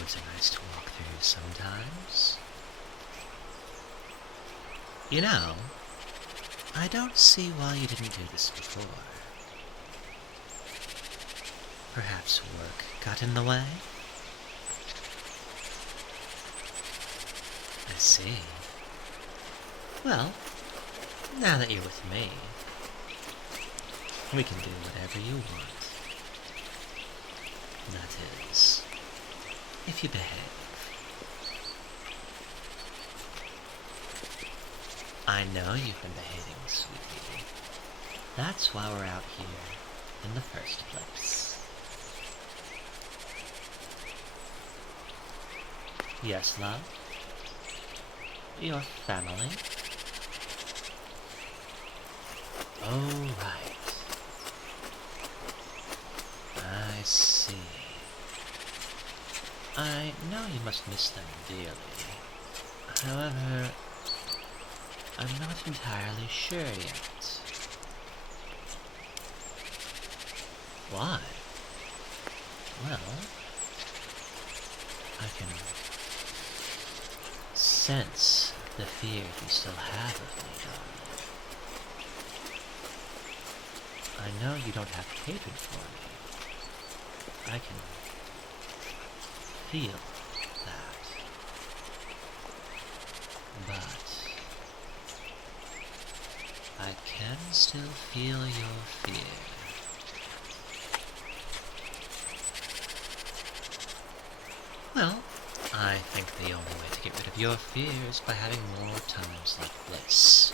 woods are nice to walk through sometimes. You know, I don't see why you didn't do this before. Perhaps work got in the way? I see. Well, now that you're with me, we can do whatever you want. That is, if you behave. I know you've been behaving, sweetie. That's why we're out here in the first place. Yes, love? Your family? Oh, right. I see. I know you must miss them dearly. However, I'm not entirely sure yet. Why? Well, I can sense the fear you still have of me, darling. I know you don't have hatred for me. I can feel that. But I can still feel your fear. Well, I think the only way to get rid of your fear is by having more times like this.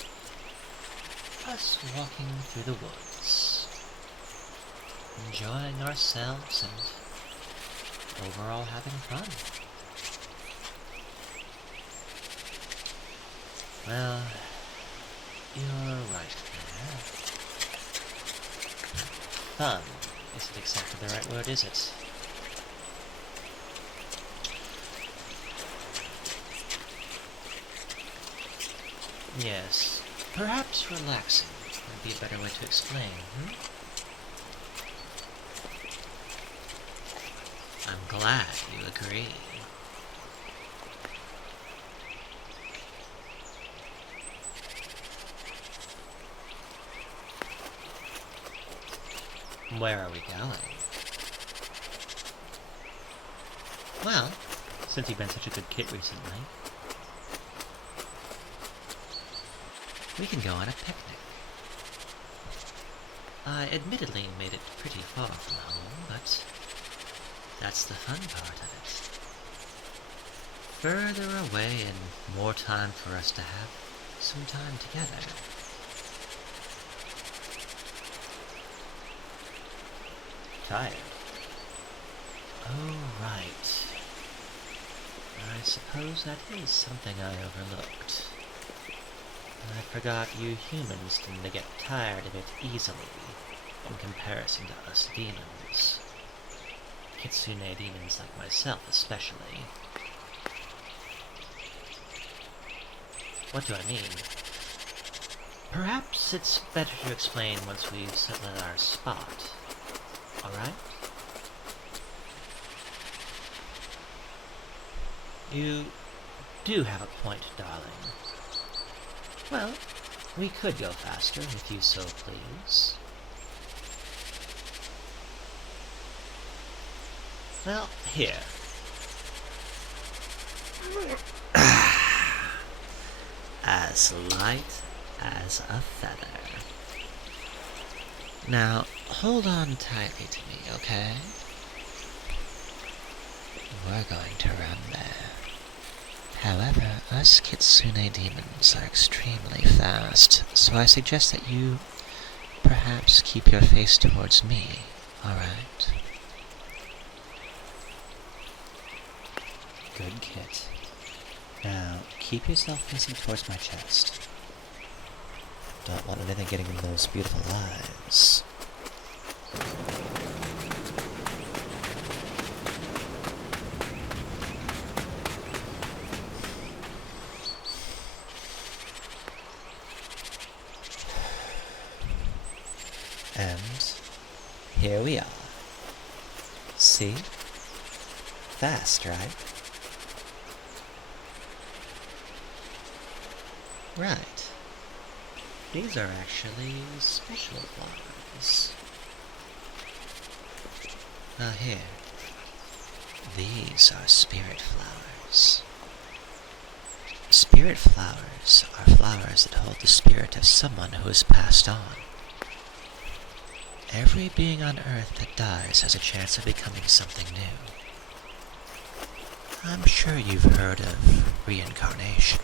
Us walking through the woods, enjoying ourselves and overall having fun. Well, you're right there. Fun isn't exactly the right word, is it? Yes, perhaps relaxing would be a better way to explain, I'm glad you agree. Where are we going? Well, since you've been such a good kid recently, we can go on a picnic. I admittedly made it pretty far from home, but that's the fun part of it. Further away and more time for us to have some time together. Tired? Oh, right. I suppose that is something I overlooked. I forgot you humans tend to get tired a bit easily in comparison to us demons. Kitsune demons like myself especially. What do I mean? Perhaps it's better to explain once we've settled our spot. Alright? You do have a point, darling. Well, we could go faster if you so please. Well, here. As light as a feather. Now, hold on tightly to me, okay? We're going to run there. However, us Kitsune demons are extremely fast, so I suggest that you perhaps keep your face towards me, alright? Good Kit. Now, keep yourself facing towards my chest. Don't want anything getting in those beautiful eyes. And here we are. See? fast, right? Right. These are actually special flowers. Here. These are spirit flowers. Spirit flowers are flowers that hold the spirit of someone who has passed on. Every being on Earth that dies has a chance of becoming something new. I'm sure you've heard of reincarnation.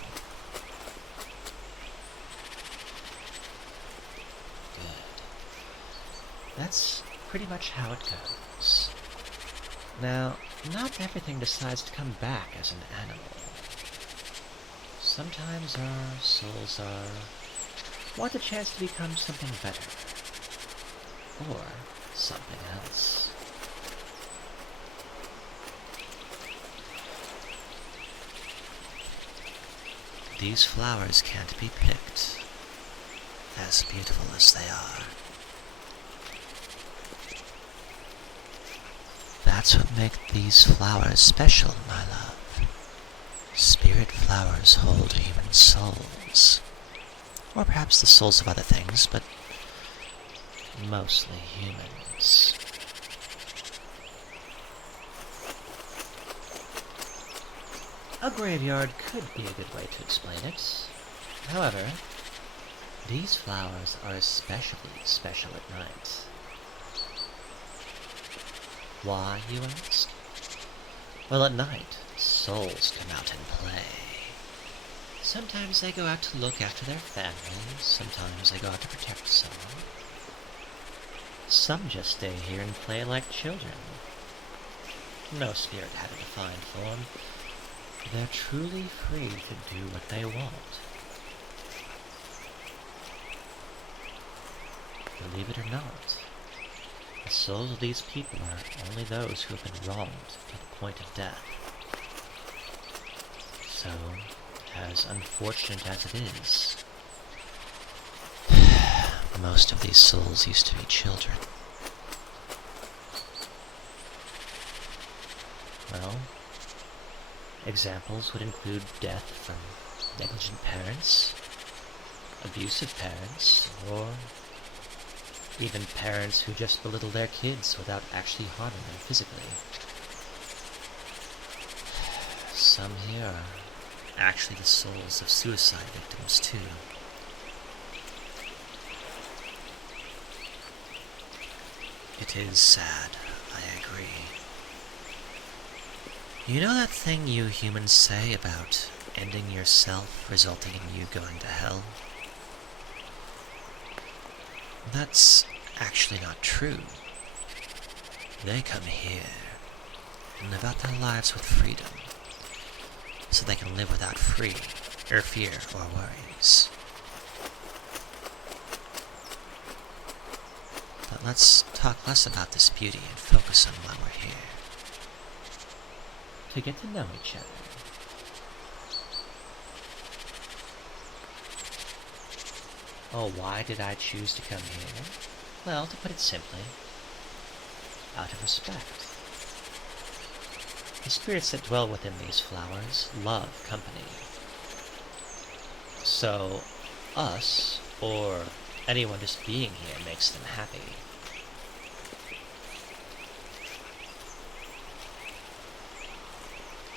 Good. That's pretty much how it goes. Now, not everything decides to come back as an animal. Sometimes our souls want a chance to become something better. Or something else. These flowers can't be picked, as beautiful as they are. That's what makes these flowers special, my love. Spirit flowers hold human souls. Or perhaps the souls of other things, but mostly humans. A graveyard could be a good way to explain it. However, these flowers are especially special at night. Why, you ask? Well, at night, souls come out and play. Sometimes they go out to look after their families, sometimes they go out to protect someone. Some just stay here and play like children. No spirit had a defined form. They're truly free to do what they want. Believe it or not, the souls of these people are only those who have been wronged to the point of death. So, as unfortunate as it is, most of these souls used to be children. Well, examples would include death from negligent parents, abusive parents, or even parents who just belittle their kids without actually harming them physically. Some here are actually the souls of suicide victims, too. It is sad, I agree. You know that thing you humans say about ending yourself resulting in you going to hell? That's actually not true. They come here and live out their lives with freedom, so they can live without fear or worries. But let's talk less about this beauty and focus on why we're here. To get to know each other. Oh, why did I choose to come here? Well, to put it simply, out of respect. The spirits that dwell within these flowers love company. So, us, or anyone just being here, makes them happy.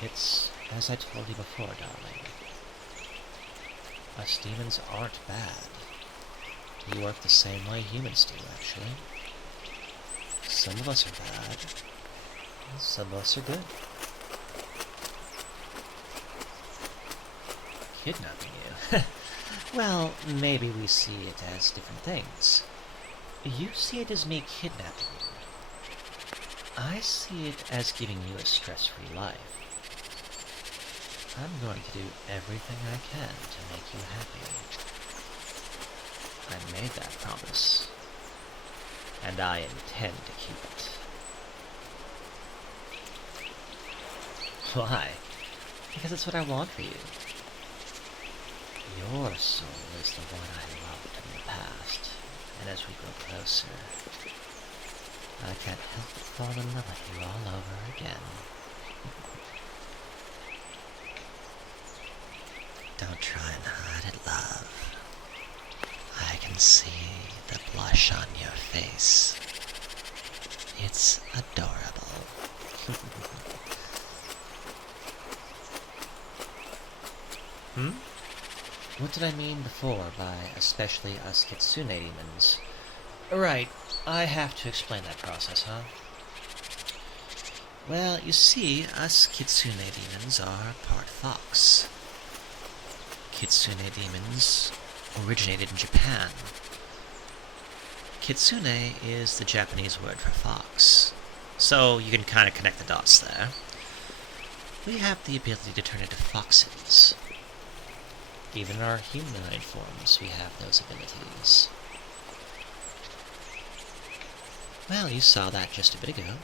It's as I told you before, darling. Us demons aren't bad. We work the same way humans do, actually. Some of us are bad, and some of us are good. Kidnapping you? Well, maybe we see it as different things. You see it as me kidnapping you. I see it as giving you a stress-free life. I'm going to do everything I can to make you happy. I made that promise, and I intend to keep it. Why? Because it's what I want for you. Your soul is the one I loved in the past, and as we grow closer, I can't help but fall in love with you all over again. Don't try and hide it, love. I can see the blush on your face. It's adorable. Hmm? What did I mean before by especially us Kitsune demons? Right, I have to explain that process, huh? Well, you see, us Kitsune demons are part fox. Kitsune demons originated in Japan. Kitsune is the Japanese word for fox, so you can kind of connect the dots there. We have the ability to turn into foxes. Even in our humanoid forms, we have those abilities. Well, you saw that just a bit ago,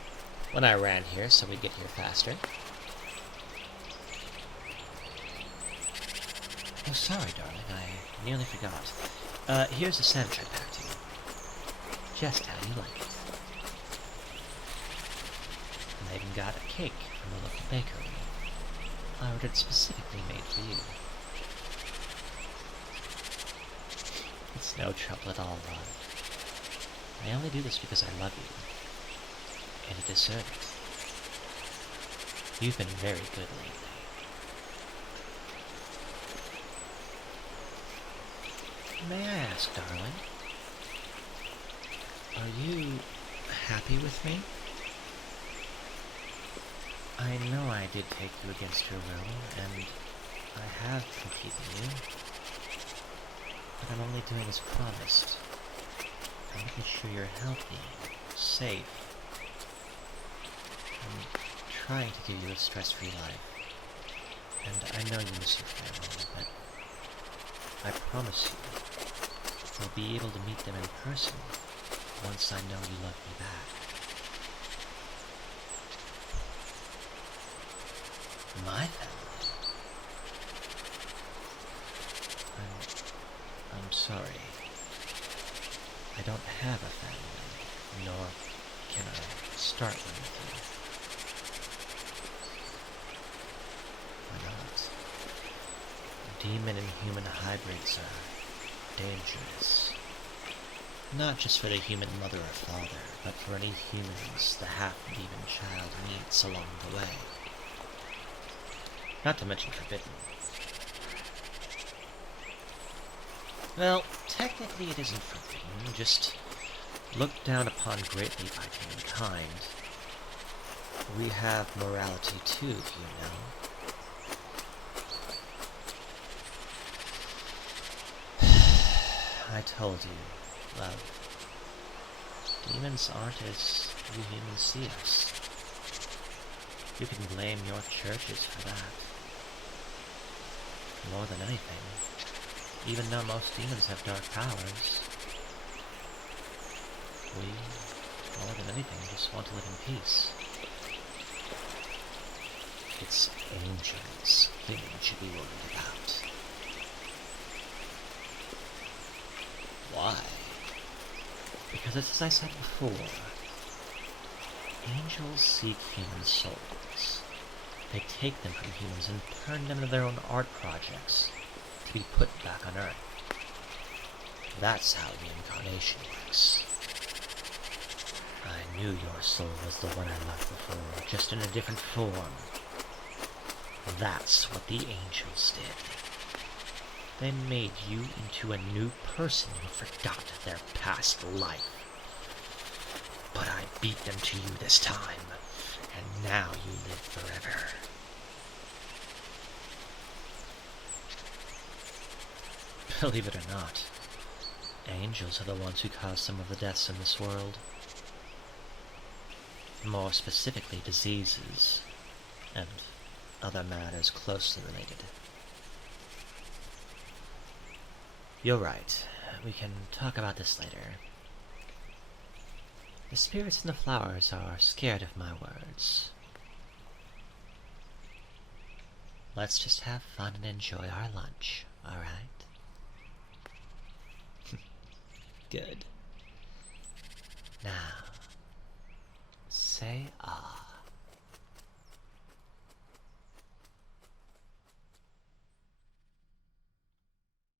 when I ran here so we'd get here faster. Oh, sorry, darling, I nearly forgot. Here's a sandwich I packed you. Just how you like it. And I even got a cake from a local bakery. I ordered specifically made for you. It's no trouble at all, love. I only do this because I love you. And you deserve it. You've been very good lately. May I ask, darling? Are you happy with me? I know I did take you against your will, and I have been keeping you. But I'm only doing as promised. I'm making sure you're healthy, safe, and trying to give you a stress-free life. And I know you miss your family, but I promise you, you'll be able to meet them in person once I know you love me back. My family? I'm sorry. I don't have a family, nor can I start one with you. Why not? Demon and human hybrids are dangerous. Not just for the human mother or father, but for any humans the half-demon child meets along the way. Not to mention forbidden. Well, technically it isn't forbidden, just looked down upon greatly by mankind. We have morality too, you know. I told you, love. Demons aren't as you humans see us. You can blame your churches for that. More than anything, even though most demons have dark powers, we, more than anything, just want to live in peace. It's angels humans should be worried about. Why? Because as I said before, angels seek human souls. They take them from humans and turn them into their own art projects to be put back on Earth. That's how reincarnation works. I knew your soul was the one I loved before, just in a different form. That's what the angels did. They made you into a new person who forgot their past life. But I beat them to you this time, and now you live forever. Believe it or not, angels are the ones who cause some of the deaths in this world. More specifically, diseases, and other matters closely related. You're right. We can talk about this later. The spirits in the flowers are scared of my words. Let's just have fun and enjoy our lunch, alright? Good. Now, say ah.